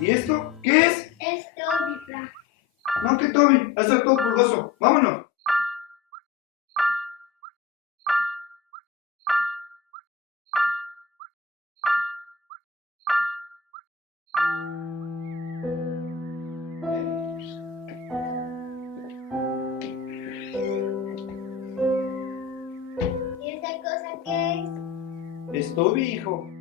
¿Y esto? ¿Qué es? Es Toby, pa. No, que Toby, es el todo pulgoso. Vámonos. ¿Y esta cosa qué es? Es Toby, hijo.